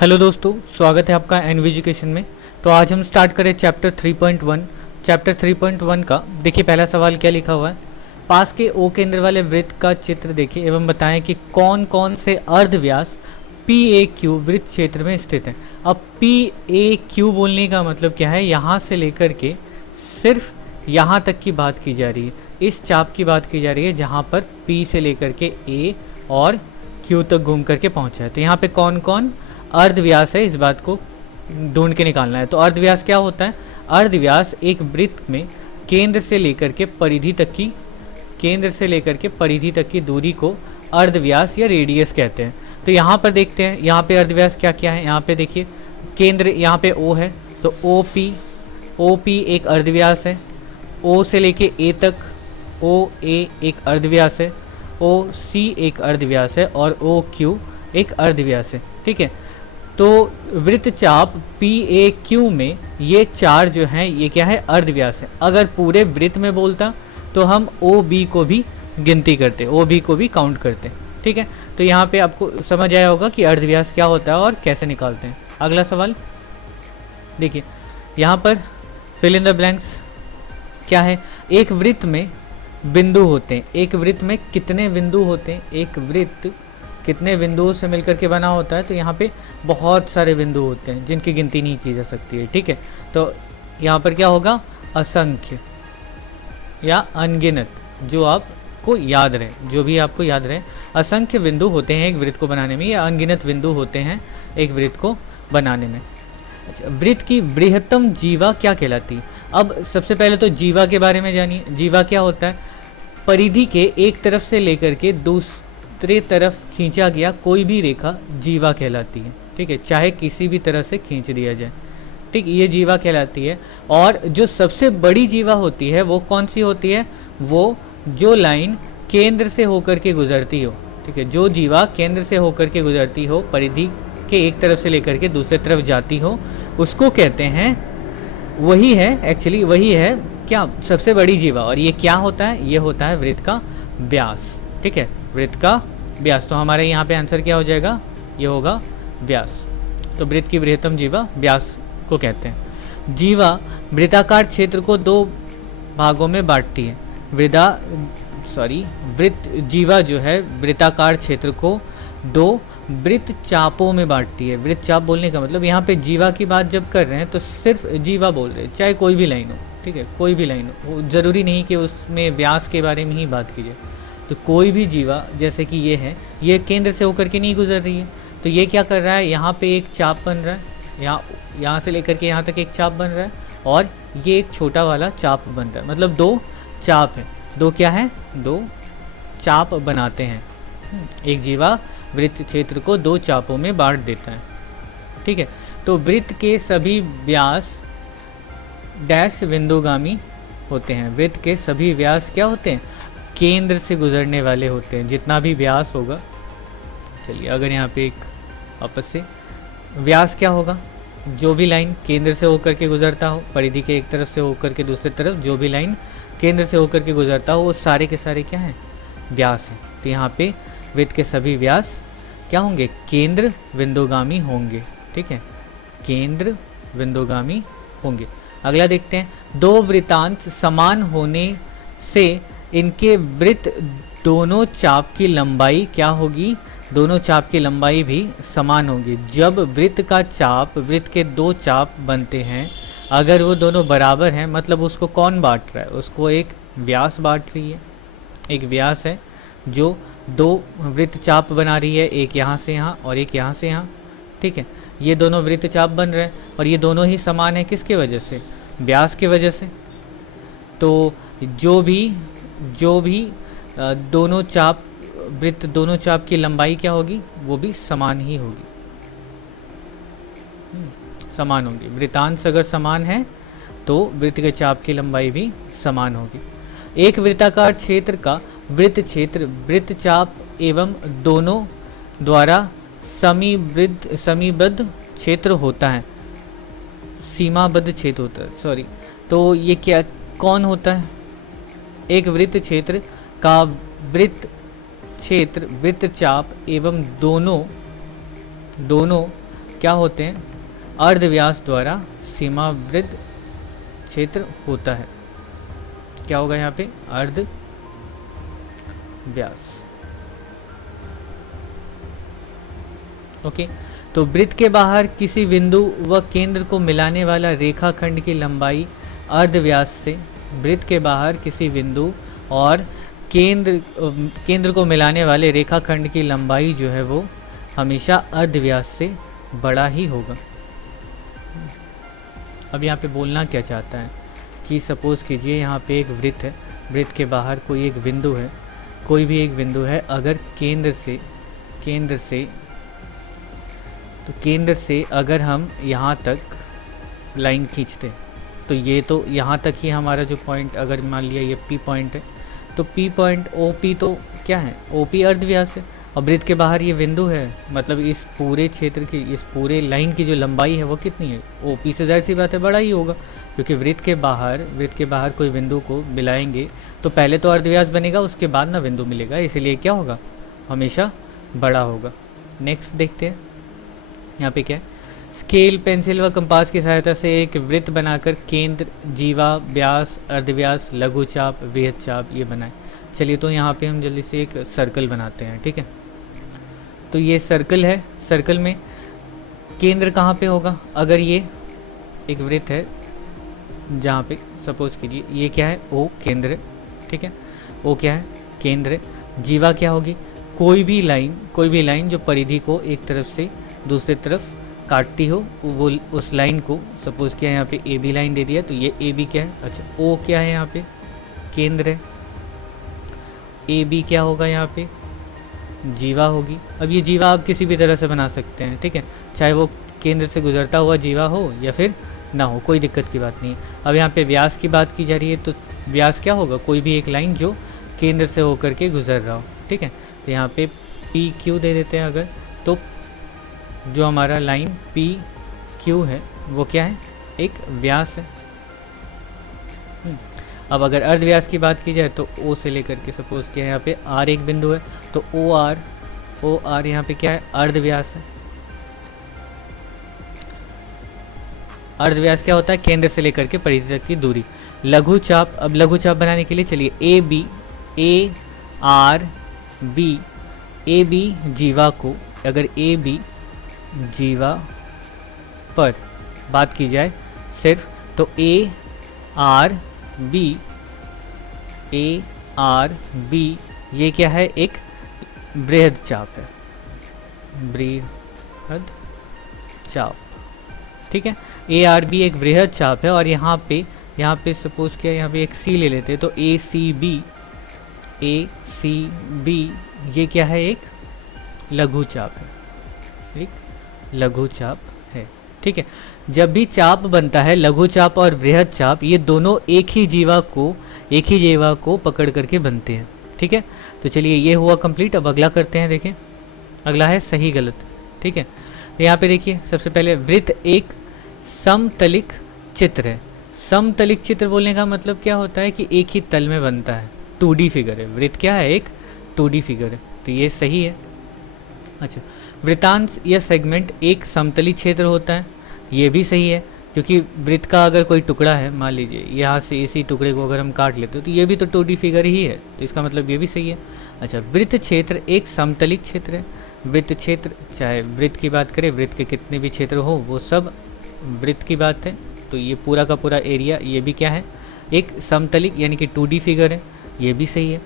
Hello दोस्तों, स्वागत है आपका एनवी एजुकेशन में। तो आज हम स्टार्ट करें चैप्टर 3.1। चैप्टर 3.1 का देखिए पहला सवाल क्या लिखा हुआ है। पास के ओ केंद्र वाले वृत्त का चित्र देखिए एवं बताएं कि कौन कौन से अर्धव्यास पी ए क्यू वृत्त क्षेत्र में स्थित है। अब पी ए क्यू बोलने का मतलब क्या है, यहाँ से लेकर के सिर्फ यहाँ तक की बात की जा रही है, इस चाप की बात की जा रही है जहाँ पर पी से लेकर के ए और क्यू तक घूम करके पहुँचा है। तो यहाँ पे कौन कौन अर्धव्यास है, इस बात को ढूंढ के निकालना है। तो अर्धव्यास क्या होता है? अर्धव्यास एक वृत्त में केंद्र से लेकर के परिधि तक की दूरी को अर्धव्यास या रेडियस कहते हैं। तो यहाँ पर देखते हैं, यहाँ पे अर्धव्यास क्या क्या है। यहाँ पे देखिए केंद्र, यहाँ पे O है तो ओ पी एक अर्धव्यास है। O से लेके A तक ओ ए एक अर्धव्यास है। ओ सी एक अर्धव्यास है और ओ क्यू एक अर्धव्यास है। ठीक है, तो वृत्तचाप पी ए क्यू में ये चार जो हैं ये क्या है? अर्धव्यास है। अगर पूरे वृत्त में बोलता तो हम ओ बी को भी गिनती करते, ओ बी को भी काउंट करते। ठीक है, तो यहाँ पे आपको समझ आया होगा कि अर्धव्यास क्या होता है और कैसे निकालते हैं। अगला सवाल देखिए, यहाँ पर फिल इन द ब्लैंक्स क्या है। एक वृत्त में बिंदु होते हैं। एक वृत्त में कितने बिंदु होते हैं? एक वृत्त कितने बिंदुओं से मिलकर के बना होता है? तो यहाँ पे बहुत सारे बिंदु होते हैं जिनकी गिनती नहीं की जा सकती है। ठीक है, तो यहाँ पर क्या होगा? असंख्य या अनगिनत, जो आपको याद रहे, जो भी आपको याद रहे। असंख्य बिंदु होते हैं एक वृत्त को बनाने में, या अनगिनत बिंदु होते हैं एक वृत्त को बनाने में। अच्छा, वृत्त की बृहत्तम जीवा क्या कहलाती है? अब सबसे पहले तो जीवा के बारे में जानिए। जीवा क्या होता है? परिधि के एक तरफ से लेकर के दूसरे तरफ खींचा गया कोई भी रेखा जीवा कहलाती है। ठीक है, चाहे किसी भी तरह से खींच दिया जाए। ठीक, ये जीवा कहलाती है। और जो सबसे बड़ी जीवा होती है वो कौन सी होती है? वो जो लाइन केंद्र से होकर के गुजरती हो। ठीक है, जो जीवा केंद्र से होकर के गुजरती हो, परिधि के एक तरफ से लेकर के दूसरे तरफ जाती हो, उसको कहते हैं, वही है एक्चुअली, वही है क्या? सबसे बड़ी जीवा। और ये क्या होता है? ये होता है वृत्त का व्यास। ठीक है, वृत्त का व्यास। तो हमारे यहाँ पे आंसर क्या हो जाएगा? ये होगा व्यास। तो वृत्त की बृहत्तम जीवा व्यास को कहते हैं। जीवा वृत्ताकार क्षेत्र को दो भागों में बांटती है। वृत्त जीवा जो है वृत्ताकार क्षेत्र को दो वृत्त चापों में बांटती है। वृत्त चाप बोलने का मतलब, यहाँ पे जीवा की बात जब कर रहे हैं तो सिर्फ जीवा बोल रहे हैं, चाहे कोई भी लाइन हो। ठीक है, कोई भी लाइन हो, ज़रूरी नहीं कि उसमें व्यास के बारे में ही बात कीजिए। तो कोई भी जीवा, जैसे कि ये है, ये केंद्र से होकर के नहीं गुजर रही है, तो ये क्या कर रहा है? यहाँ पे एक चाप बन रहा है, यहाँ से लेकर के यहाँ तक एक चाप बन रहा है, और ये एक छोटा वाला चाप बन रहा है। मतलब दो चाप है। दो क्या है? दो चाप बनाते हैं। एक जीवा वृत्त क्षेत्र को दो चापों में बांट देता है। ठीक है, तो वृत्त के सभी व्यास डैश बिंदुगामी होते हैं। वृत्त के सभी व्यास क्या होते हैं? केंद्र से गुजरने वाले होते हैं। जितना भी व्यास होगा, चलिए अगर यहाँ पे एक वापस से व्यास क्या होगा? जो भी लाइन केंद्र से होकर के गुजरता हो, परिधि के एक तरफ से होकर के दूसरी तरफ जो भी लाइन केंद्र से होकर के गुजरता हो, वो सारे के सारे क्या हैं? व्यास हैं। तो यहाँ पे वृत्त के सभी व्यास क्या होंगे? केंद्र बिंदुगामी होंगे। ठीक है, केंद्र बिंदुगामी होंगे। अगला देखते हैं। दो वृत्तांत समान होने से इनके वृत्त दोनों चाप की लंबाई क्या होगी? दोनों चाप की लंबाई भी समान होगी। जब वृत्त का चाप, वृत्त के दो चाप बनते हैं, अगर वो दोनों बराबर हैं, मतलब उसको कौन बांट रहा है? उसको एक व्यास बांट रही है। एक व्यास है जो दो वृत्त चाप बना रही है, एक यहाँ से यहाँ और एक यहाँ से यहाँ। ठीक है, ये दोनों वृत्त चाप बन रहे हैं और ये दोनों ही समान है। किसके वजह से? व्यास की वजह से। तो जो भी दोनों चाप, वृत्त दोनों चाप की लंबाई क्या होगी? वो भी समान ही होगी, समान होगी। वृत्तांश अगर समान है तो वृत्त के चाप की लंबाई भी समान होगी। एक वृत्ताकार क्षेत्र का वृत्त क्षेत्र वृत्त चाप एवं दोनों द्वारा समीबद्ध क्षेत्र होता है। सीमाबद्ध क्षेत्र होता है, सॉरी। तो ये क्या, कौन होता है? एक वृत्त क्षेत्र का वृत्त क्षेत्र वृत्त चाप एवं दोनों क्या होते हैं, अर्धव्यास द्वारा सीमावृत्त क्षेत्र होता है। क्या होगा यहाँ पे, अर्ध व्यास। ओके, तो वृत्त के बाहर किसी बिंदु व केंद्र को मिलाने वाला रेखाखंड की लंबाई अर्धव्यास से, वृत्त के बाहर किसी बिंदु और केंद्र को मिलाने वाले रेखाखंड की लंबाई जो है वो हमेशा अर्धव्यास से बड़ा ही होगा। अब यहाँ पे बोलना क्या चाहता है कि सपोज़ कीजिए यहाँ पे एक वृत्त है, वृत्त के बाहर कोई एक बिंदु है, कोई भी एक बिंदु है, अगर केंद्र से अगर हम यहाँ तक लाइन खींचते तो ये तो यहाँ तक ही हमारा जो पॉइंट, अगर मान लिया ये P पॉइंट है तो P पॉइंट OP तो क्या है, OP अर्धव्यास है। और वृत्त के बाहर ये बिंदु है, मतलब इस पूरे क्षेत्र की, इस पूरे लाइन की जो लंबाई है वो कितनी है, OP से जाहिर सी बात है बड़ा ही होगा, क्योंकि वृत्त के बाहर कोई बिंदु को मिलाएंगे तो पहले तो अर्धव्यास बनेगा, उसके बाद ना बिंदु मिलेगा, इसीलिए क्या होगा, हमेशा बड़ा होगा। नेक्स्ट देखते हैं यहाँ पे क्या है, स्केल, पेंसिल व कंपास की सहायता से एक वृत्त बनाकर केंद्र, जीवा, व्यास, अर्धव्यास, लघु चाप, बृहद चाप ये बनाए। चलिए तो यहाँ पे हम जल्दी से एक सर्कल बनाते हैं, ठीक है। तो ये सर्कल है, सर्कल में केंद्र कहाँ पे होगा, अगर ये एक वृत्त है जहाँ पे सपोज कीजिए ये क्या है, O केंद्र है, ठीक है, O क्या है, केंद्र है। जीवा क्या होगी, कोई भी लाइन जो परिधि को एक तरफ से दूसरी तरफ काटती हो, वो उस लाइन को सपोज किया यहाँ पे AB लाइन दे दिया, तो ये AB क्या है, अच्छा O क्या है, यहाँ पे केंद्र है, AB क्या होगा, यहाँ पे जीवा होगी। अब ये जीवा आप किसी भी तरह से बना सकते हैं, ठीक है, चाहे वो केंद्र से गुजरता हुआ जीवा हो या फिर ना हो, कोई दिक्कत की बात नहीं है। अब यहाँ पे व्यास की बात की जा रही है, तो व्यास क्या होगा, कोई भी एक लाइन जो केंद्र से होकर के गुजर रहा हो, ठीक है। तो यहाँ पे PQ दे देते हैं अगर, तो जो हमारा लाइन PQ है वो क्या है, एक व्यास है। अब अगर अर्धव्यास की बात की जाए तो O से लेकर के सपोज क्या है यहाँ पे R एक बिंदु है, तो OR यहाँ पे क्या है, अर्धव्यास है। अर्धव्यास क्या होता है, केंद्र से लेकर के परिधि तक की दूरी। लघु चाप, अब लघु चाप बनाने के लिए चलिए AB जीवा को, अगर AB जीवा पर बात की जाए सिर्फ, तो ARB ये क्या है, एक बृहद चाप है, बृहद चाप, ठीक है। ARB एक बृहद चाप है, और यहाँ पे सपोज क्या, यहाँ पे एक C ले लेते हैं, तो ACB ये क्या है, एक लघु चाप है, एक लघु चाप है, ठीक है। जब भी चाप बनता है, लघु चाप और बृहद चाप, ये दोनों एक ही जीवा को पकड़ करके बनते हैं, ठीक है। तो चलिए ये हुआ कंप्लीट। अब अगला करते हैं, देखें अगला है सही गलत, ठीक है। तो यहाँ पे देखिए सबसे पहले वृत्त एक समतलिक चित्र है। समतलिक चित्र बोलने का मतलब क्या होता है कि एक ही तल में बनता है, 2D फिगर है। वृत्त क्या है, एक 2D फिगर है, तो ये सही है। अच्छा, वृत्तांश या सेगमेंट एक समतली क्षेत्र होता है, ये भी सही है, क्योंकि वृत्त का अगर कोई टुकड़ा है, मान लीजिए यहाँ से इसी टुकड़े को अगर हम काट लेते हो तो ये भी तो 2D फिगर ही है, तो इसका मतलब ये भी सही है। अच्छा, वृत्त क्षेत्र एक समतलिक क्षेत्र है। वृत्त क्षेत्र, चाहे वृत्त की बात करें, वृत्त के कितने भी क्षेत्र हो वो सब वृत्त की बात है, तो ये पूरा का पूरा एरिया ये भी क्या है, एक समतलिक यानी कि 2D फिगर है, ये भी सही है।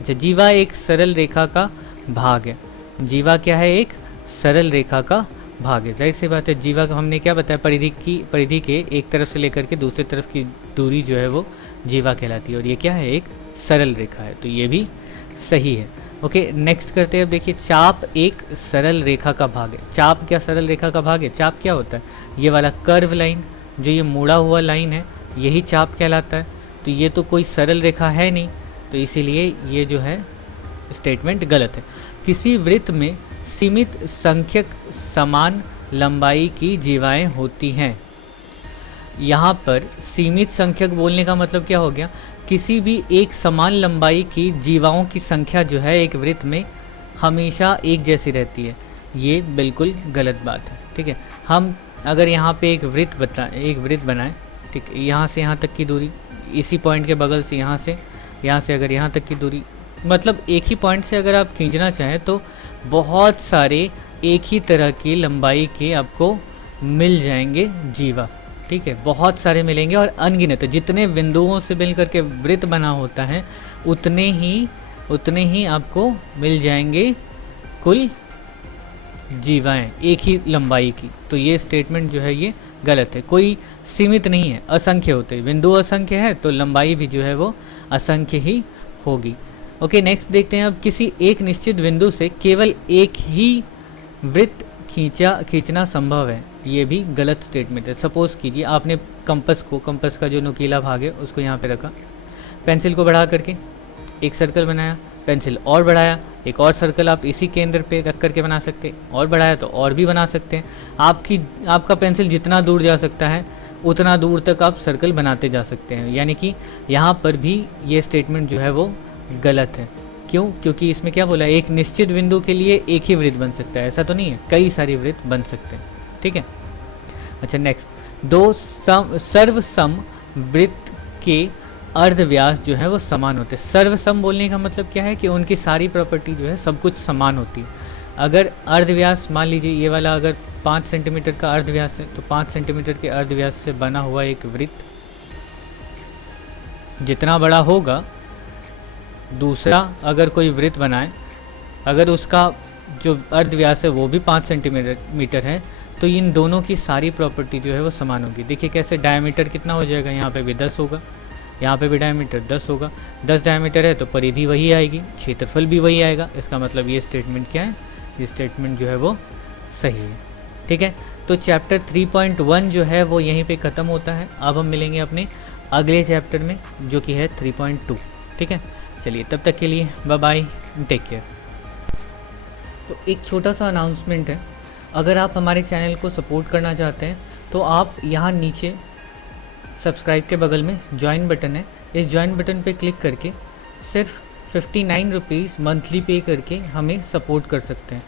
अच्छा, जीवा एक सरल रेखा का भाग है। जीवा क्या है, एक सरल रेखा का भाग है। जाहिर सी बात है, जीवा का हमने क्या बताया, परिधि के एक तरफ से लेकर के दूसरी तरफ की दूरी जो है वो जीवा कहलाती है, और ये क्या है, एक सरल रेखा है, तो ये भी सही है। ओके, नेक्स्ट करते हैं। अब देखिए, चाप एक सरल रेखा का भाग है। चाप क्या सरल रेखा का भाग है? चाप क्या होता है? ये वाला कर्व लाइन, जो ये मुड़ा हुआ लाइन है, यही चाप कहलाता है। तो ये तो कोई सरल रेखा है नहीं, तो इसीलिए ये जो है स्टेटमेंट गलत है। किसी वृत्त में सीमित संख्यक समान लंबाई की जीवाएं होती हैं। यहाँ पर सीमित संख्यक बोलने का मतलब क्या हो गया, किसी भी एक समान लंबाई की जीवाओं की संख्या जो है एक वृत्त में हमेशा एक जैसी रहती है। ये बिल्कुल गलत बात है। ठीक है, हम अगर यहाँ पे एक वृत्त बनाएं, ठीक है, यहाँ से यहाँ तक की दूरी, इसी पॉइंट के बगल से यहाँ से अगर यहाँ तक की दूरी, मतलब एक ही पॉइंट से अगर आप खींचना चाहें तो बहुत सारे एक ही तरह की लंबाई के आपको मिल जाएंगे जीवा। ठीक है, बहुत सारे मिलेंगे और अनगिनत, जितने बिंदुओं से मिल करके वृत्त बना होता है उतने ही आपको मिल जाएंगे कुल जीवाएं एक ही लंबाई की। तो ये स्टेटमेंट जो है ये गलत है, कोई सीमित नहीं है, असंख्य होते हैं, बिंदु असंख्य है तो लंबाई भी जो है वो असंख्य ही होगी। ओके, नेक्स्ट देखते हैं। अब किसी एक निश्चित बिंदु से केवल एक ही वृत्त खींचना संभव है, ये भी गलत स्टेटमेंट है। सपोज कीजिए आपने कंपस का जो नुकीला भाग है उसको यहाँ पे रखा, पेंसिल को बढ़ा करके एक सर्कल बनाया, पेंसिल और बढ़ाया, एक और सर्कल आप इसी केंद्र पे रख करके बना सकते हैं, और बढ़ाया तो और भी बना सकते हैं। आपका पेंसिल जितना दूर जा सकता है उतना दूर तक आप सर्कल बनाते जा सकते हैं, यानी कि यहाँ पर भी ये स्टेटमेंट जो है वो गलत है। क्यों? क्योंकि इसमें क्या बोला है, एक निश्चित बिंदु के लिए एक ही वृत्त बन सकता है, ऐसा तो नहीं है, कई सारी वृत्त बन सकते हैं। ठीक है, अच्छा नेक्स्ट, दो सर्वसम वृत्त के अर्धव्यास जो है वो समान होते हैं। सर्वसम बोलने का मतलब क्या है कि उनकी सारी प्रॉपर्टी जो है सब कुछ समान होती है। अगर अर्धव्यास मान लीजिए ये वाला अगर 5 सेंटीमीटर का अर्धव्यास है तो 5 सेंटीमीटर के अर्धव्यास से बना हुआ एक वृत्त जितना बड़ा होगा, दूसरा अगर कोई वृत्त बनाए अगर उसका जो अर्धव्यास है वो भी 5 सेंटीमीटर है तो इन दोनों की सारी प्रॉपर्टी जो है वो समान होगी। देखिए कैसे, डायमीटर कितना हो जाएगा, यहाँ पे भी 10 होगा, यहाँ पे भी डायमीटर 10 होगा, 10 डायमीटर है तो परिधि वही आएगी, क्षेत्रफल भी वही आएगा। इसका मतलब ये स्टेटमेंट क्या है, ये स्टेटमेंट जो है वो सही है। ठीक है, तो चैप्टर 3.1 जो है वो यहीं पे ख़त्म होता है। अब हम मिलेंगे अपने अगले चैप्टर में जो कि है 3.2। ठीक है, चलिए तब तक के लिए बाय बाय, टेक केयर। तो एक छोटा सा अनाउंसमेंट है, अगर आप हमारे चैनल को सपोर्ट करना चाहते हैं तो आप यहाँ नीचे सब्सक्राइब के बगल में ज्वाइन बटन है, इस ज्वाइन बटन पे क्लिक करके सिर्फ 59 रुपीज़ मंथली पे करके हमें सपोर्ट कर सकते हैं।